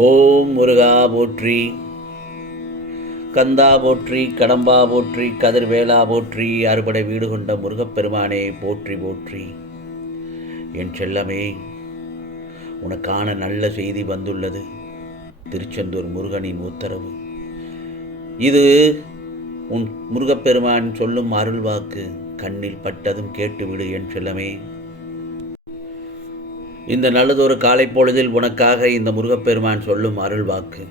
ஓம் முருகா போற்றி, கந்தா போற்றி, கடம்பா போற்றி, கதிர்வேலா போற்றி, அறுபடை வீடு கொண்ட முருகப்பெருமானே போற்றி போற்றி. என் செல்லமே, உனக்கான நல்ல செய்தி வந்துள்ளது. திருச்செந்தூர் முருகனின் உத்தரவு இது. உன் முருகப்பெருமான் சொல்லும் அருள்வாக்கு. கண்ணில் பட்டதும் கேட்டுவிடு என் செல்லமே. இந்த நல்லதொரு காலை பொழுதில் உனக்காக இந்த முருகப்பெருமான் சொல்லும் அருள் வாக்கு.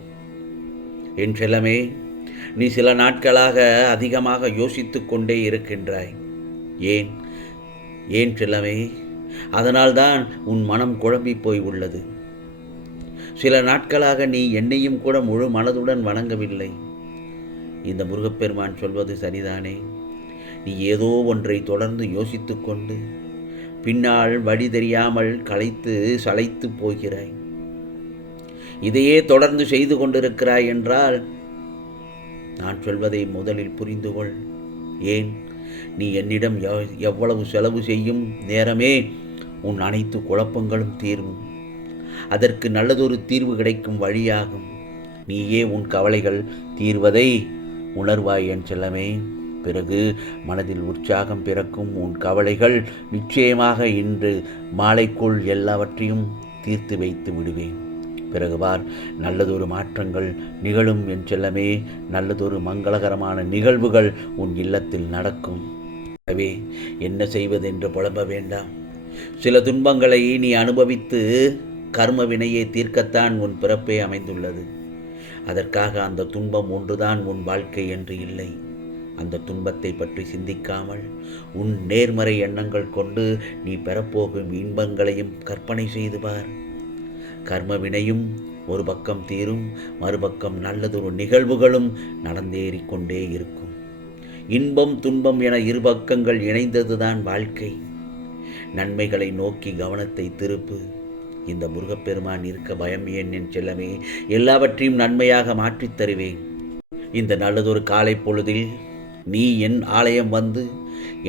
என் செல்லமே, நீ சில நாட்களாக அதிகமாக யோசித்து கொண்டே இருக்கின்றாய். ஏன் ஏன் செல்லமே? அதனால்தான் உன் மனம் குழம்பி போய் உள்ளது. சில நாட்களாக நீ என்னையும் கூட முழு மனதுடன் வணங்கவில்லை. இந்த முருகப்பெருமான் சொல்வது சரிதானே? நீ ஏதோ ஒன்றை தொடர்ந்து யோசித்து கொண்டு பின்னால் வழி தெரியாமல் சளைத்து போகிறாய். இதையே தொடர்ந்து செய்து கொண்டிருக்கிறாய் என்றால் நான் சொல்வதை முதலில் புரிந்து கொள். ஏன், நீ என்னிடம் எவ்வளவு செலவு செய்யும் நேரமே உன் அனைத்து குழப்பங்களும் தீர்வும். அதற்கு நல்லதொரு தீர்வு கிடைக்கும் வழியாகும். நீயே உன் கவலைகள் தீர்வதை உணர்வாய் என் செல்லமே. பிறகு மனதில் உற்சாகம் பிறக்கும். உன் கவலைகள் நிச்சயமாக இன்று மாலைக்குள் எல்லாவற்றையும் தீர்த்து வைத்து விடுவேன். பிறகு பார், நல்லதொரு மாற்றங்கள் நிகழும் என் செல்லமே. நல்லதொரு மங்களகரமான நிகழ்வுகள் உன் இல்லத்தில் நடக்கும். எனவே என்ன செய்வதென்று புலம்ப வேண்டாம். சில துன்பங்களை நீ அனுபவித்து கர்ம வினையை தீர்க்கத்தான் உன் பிறப்பே அமைந்துள்ளது. அதற்காக அந்த துன்பம் ஒன்றுதான் உன் வாழ்க்கை என்று இல்லை. அந்த துன்பத்தை பற்றி சிந்திக்காமல் உன் நேர்மறை எண்ணங்கள் கொண்டு நீ பெறப்போகும் இன்பங்களையும் கற்பனை செய்து பார். கர்ம வினையும் ஒரு பக்கம் தீரும், மறுபக்கம் நல்லதொரு நிகழ்வுகளும் நடந்தேறிக்கொண்டே இருக்கும். இன்பம் துன்பம் என இரு பக்கங்கள் இணைந்ததுதான் வாழ்க்கை. நன்மைகளை நோக்கி கவனத்தை திருப்பு. இந்த முருகப்பெருமான் இருக்க பயம் ஏன் என் செல்லமே? எல்லாவற்றையும் நன்மையாக மாற்றித் தருவேன். இந்த நல்லதொரு காலை பொழுதில் நீ என் ஆலயம் வந்து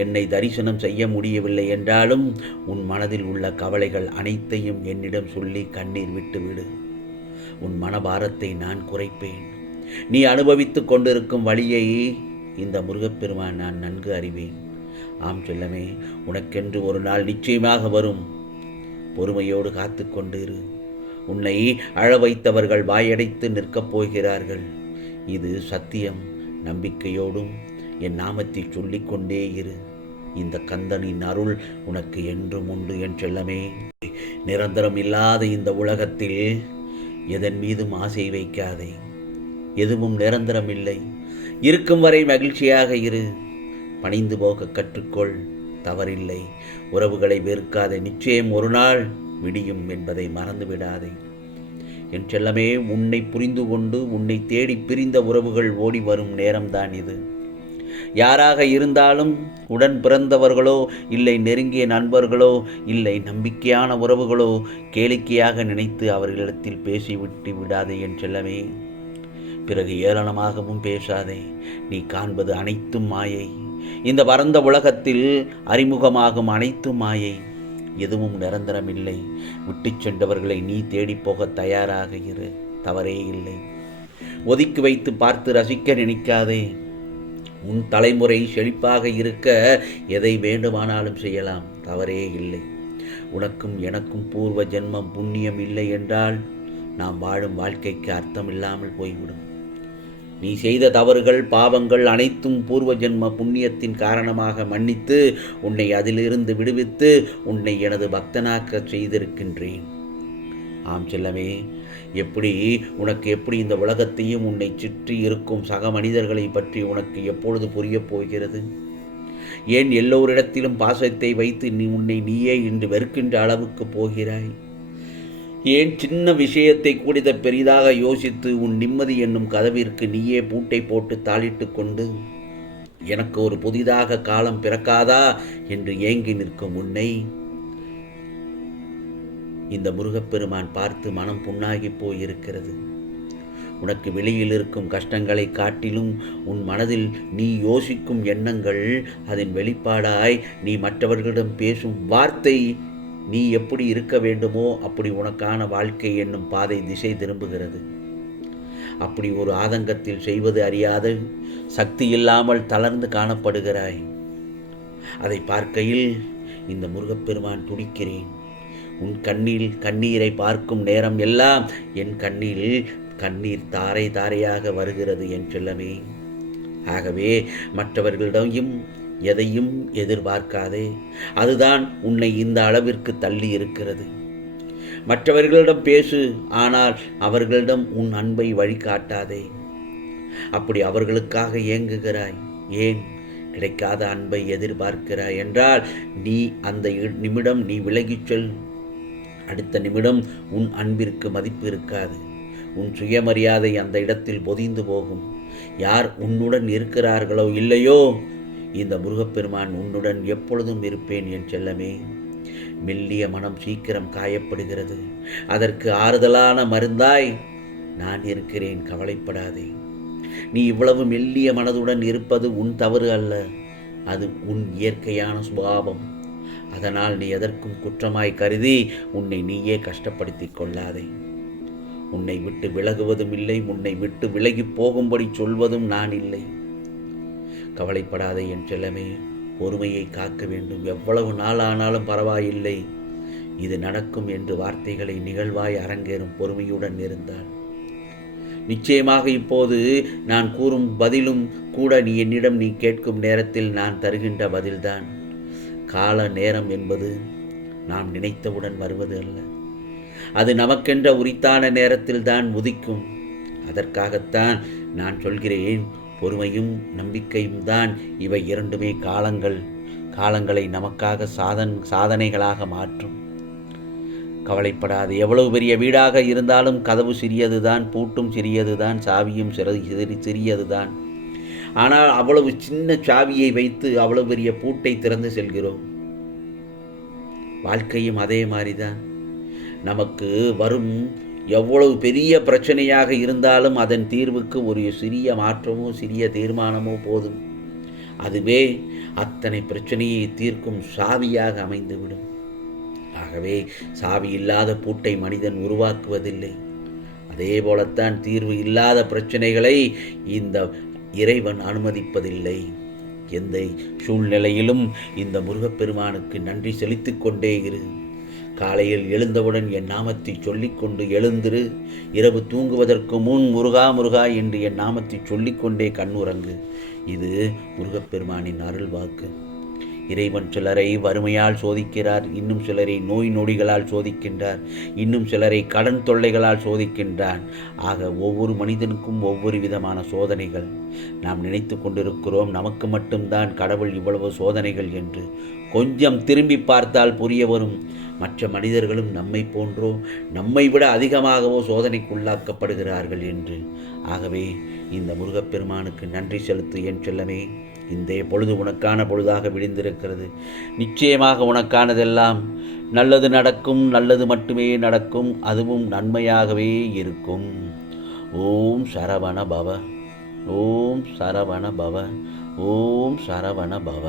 என்னை தரிசனம் செய்ய முடியவில்லை என்றாலும் உன் மனதில் உள்ள கவலைகள் அனைத்தையும் என்னிடம் சொல்லி கண்ணீர் விட்டுவிடு. உன் மனபாரத்தை நான் குறைப்பேன். நீ அனுபவித்துக் கொண்டிருக்கும் வழியை இந்த முருகப்பெருமான் நான் நன்கு அறிவேன். ஆம் செல்லமே, உனக்கென்று ஒரு நாள் நிச்சயமாக வரும். பொறுமையோடு காத்து கொண்டிரு. உன்னை அழ வைத்தவர்கள் வாயடைத்து நிற்கப் போகிறார்கள். இது சத்தியம். நம்பிக்கையோடும் என் நாமத்தை சொல்லிக்கொண்டே இரு. இந்த கந்தனின் அருள் உனக்கு என்றும் உண்டு என் செல்லமே. நிரந்தரம் இல்லாத இந்த உலகத்தில் எதன் மீதும் ஆசை வைக்காதே. எதுவும் நிரந்தரம் இல்லை. இருக்கும் வரை மகிழ்ச்சியாக இரு. பணிந்து போக கற்றுக்கொள். தவறில்லை. உறவுகளை வெறுக்காதே. நிச்சயம் ஒரு நாள் விடியும் என்பதை மறந்துவிடாதே என் செல்லமே. உன்னை புரிந்து கொண்டு உன்னை தேடி பிரிந்த உறவுகள் ஓடி வரும் நேரம்தான் இது. யாராக இருந்தாலும், உடன் பிறந்தவர்களோ இல்லை நெருங்கிய நண்பர்களோ இல்லை நம்பிக்கையான உறவுகளோ, கேளிக்கையாக நினைத்து அவர்களிடத்தில் பேசிவிட்டு விடாதே என் செல்லமே. பிறகு ஏளனமாகவும் பேசாதே. நீ காண்பது அனைத்தும் மாயை. இந்த பரந்த உலகத்தில் அறிமுகமாகும் அனைத்தும் மாயை. எதுவும் நிரந்தரமில்லை. விட்டு சென்றவர்களை நீ தேடிப்போக தயாராக இரு. தவறே இல்லை. ஒதுக்கி வைத்து பார்த்து ரசிக்க நினைக்காதே. உன் தலைமுறை செழிப்பாக இருக்க எதை வேண்டுமானாலும் செய்யலாம். தவறே இல்லை. உனக்கும் எனக்கும் பூர்வ ஜென்மம் புண்ணியம் இல்லை என்றால் நாம் வாழும் வாழ்க்கைக்கு அர்த்தம் இல்லாமல் போய்விடும். நீ செய்த தவறுகள் பாவங்கள் அனைத்தும் பூர்வ ஜென்ம புண்ணியத்தின் காரணமாக மன்னித்து உன்னை அதிலிருந்து விடுவித்து உன்னை எனது பக்தனாக்க செய்திருக்கின்றேன். ஆம் செல்லமே, உனக்கு எப்படி இந்த உலகத்தையும் உன்னை சுற்றி இருக்கும் சக மனிதர்களை பற்றி உனக்கு எப்பொழுது புரியப் போகிறது? ஏன் எல்லோரிடத்திலும் பாசத்தை வைத்து உன்னை நீயே இன்று வெறுக்கின்ற அளவுக்கு போகிறாய்? ஏன் சின்ன விஷயத்தை கூடித பெரிதாக யோசித்து உன் நிம்மதி என்னும் கதவிற்கு நீயே பூட்டை போட்டு தாளிட்டு கொண்டு எனக்கு ஒரு புதிதாக காலம் பிறக்காதா என்று ஏங்கி நிற்கும் உன்னை இந்த முருகப்பெருமான் பார்த்து மனம் புண்ணாகி போயிருக்கிறது. உனக்கு வெளியில் இருக்கும் கஷ்டங்களை காட்டிலும் உன் மனதில் நீ யோசிக்கும் எண்ணங்கள், அதன் வெளிப்பாடாய் நீ மற்றவர்களிடம் பேசும் வார்த்தை நீ எப்படி இருக்க வேண்டுமோ அப்படி உனக்கான வாழ்க்கை என்னும் பாதை திசை திரும்புகிறது. அப்படி ஒரு ஆதங்கத்தில் செய்வது அறியாது சக்தி இல்லாமல் தளர்ந்து காணப்படுகிறாய். அதை பார்க்கையில் இந்த முருகப்பெருமான் துடிக்கிறேன். உன் கண்ணில் கண்ணீரை பார்க்கும் நேரம் எல்லாம் என் கண்ணில் கண்ணீர் தாரை தாரையாக வருகிறது என் செல்லமே. ஆகவே மற்றவர்களிடம் எதையும் எதிர்பார்க்காதே. அதுதான் உன்னை இந்த அளவிற்கு தள்ளி இருக்கிறது. மற்றவர்களிடம் பேசு, ஆனால் அவர்களிடம் உன் அன்பை வழிகாட்டாதே. அப்படி அவர்களுக்காக ஏங்குகிறாய். ஏன் கிடைக்காத அன்பை எதிர்பார்க்கிறாய் என்றால் நீ அந்த நிமிடம் நீ விலகிச் செல். அடுத்த நிமிடம் உன் அன்பிற்கு மதிப்பு இருக்காது. உன் சுயமரியாதை அந்த இடத்தில் பொதிந்து போகும். யார் உன்னுடன் இருக்கிறார்களோ இல்லையோ, இந்த முருகப்பெருமான் உன்னுடன் எப்பொழுதும் இருப்பேன் என் செல்லமே. மெல்லிய மனம் சீக்கிரம் காயப்படுகிறது. அதற்கு ஆறுதலான மருந்தாய் நான் இருக்கிறேன், கவலைப்படாதே. நீ இவ்வளவு மெல்லிய மனதுடன் இருப்பது உன் தவறு அல்ல, அது உன் இயற்கையான சுபாவம். அதனால் நீ எதற்கும் குற்றமாய் கருதி உன்னை நீயே கஷ்டப்படுத்திக் கொள்ளாதே. உன்னை விட்டு விலகுவதும் இல்லை, உன்னை விட்டு விலகி போகும்படி சொல்வதும் நான் இல்லை. கவலைப்படாதே என் செல்லமே. பொறுமையை காக்க வேண்டும். எவ்வளவு நாள் ஆனாலும் பரவாயில்லை, இது நடக்கும் என்று வார்த்தைகளை நிகழ்வாய் அரங்கேறும் பொறுமையுடன் இருந்தால் நிச்சயமாக இப்போது நான் கூறும் பதிலும் கூட நீ என்னிடம் நீ கேட்கும் நேரத்தில் நான் தருகின்ற பதில்தான். கால நேரம் என்பது நாம் நினைத்தவுடன் வருவது அல்ல. அது நமக்கென்ற உரித்தான நேரத்தில் தான் உதிக்கும். அதற்காகத்தான் நான் சொல்கிறேன், பொறுமையும் நம்பிக்கையும் தான் இவை இரண்டுமே காலங்களை நமக்காக சாதனைகளாக மாற்றும். கவலைப்படாது. எவ்வளவு பெரிய வீடாக இருந்தாலும் கதவு சிறியதுதான், பூட்டும் சிறியதுதான், சாவியும் சிறியதுதான். ஆனால் அவ்வளவு சின்ன சாவியை வைத்து அவ்வளவு பெரிய பூட்டை திறந்து செல்கிறோம். வாழ்க்கையும் அதே மாதிரிதான். நமக்கு வரும் எவ்வளவு பெரிய பிரச்சனையாக இருந்தாலும் அதன் தீர்வுக்கு ஒரு சிறிய மாற்றமோ சிறிய தீர்மானமோ போதும். அதுவே அத்தனை பிரச்சனையை தீர்க்கும் சாவியாக அமைந்துவிடும். ஆகவே சாவி இல்லாத பூட்டை மனிதன் உருவாக்குவதில்லை. அதே போலத்தான் தீர்வு இல்லாத பிரச்சனைகளை இந்த இறைவன் அனுமதிப்பதில்லை. எந்த சூழ்நிலையிலும் இந்த முருகப்பெருமானுக்கு நன்றி செலுத்திக் கொண்டே இரு. காலையில் எழுந்தவுடன் என் நாமத்தை சொல்லிக்கொண்டு எழுந்திரு. இரவு தூங்குவதற்கு முன் முருகா முருகா என்று என் நாமத்தை சொல்லிக்கொண்டே கண்ணுறங்கு. இது முருகப்பெருமானின் அருள் வாக்கு. இறைவன் சிலரை வறுமையால் சோதிக்கிறார், இன்னும் சிலரை நோய் நொடிகளால் சோதிக்கின்றார், இன்னும் சிலரை கடன் தொல்லைகளால் சோதிக்கின்றான். ஆக ஒவ்வொரு மனிதனுக்கும் ஒவ்வொரு விதமான சோதனைகள். நாம் நினைத்து கொண்டிருக்கிறோம் நமக்கு மட்டும்தான் கடவுள் இவ்வளவு சோதனைகள் என்று. கொஞ்சம் திரும்பி பார்த்தால் புரிய வரும், மற்ற மனிதர்களும் நம்மை போன்றோ நம்மை விட அதிகமாகவோ சோதனைக்குள்ளாக்கப்படுகிறார்கள் என்று. ஆகவே இந்த முருகப்பெருமானுக்கு நன்றி செலுத்து என் செல்லமே. இந்த பொழுது உனக்கான பொழுதாக விடிந்திருக்கிறது. நிச்சயமாக உனக்கானதெல்லாம் நல்லது நடக்கும், நல்லது மட்டுமே நடக்கும், அதுவும் நன்மையாகவே இருக்கும். ஓம் சரவண பவ, ஓம் சரவண பவ, ஓம் சரவண பவ.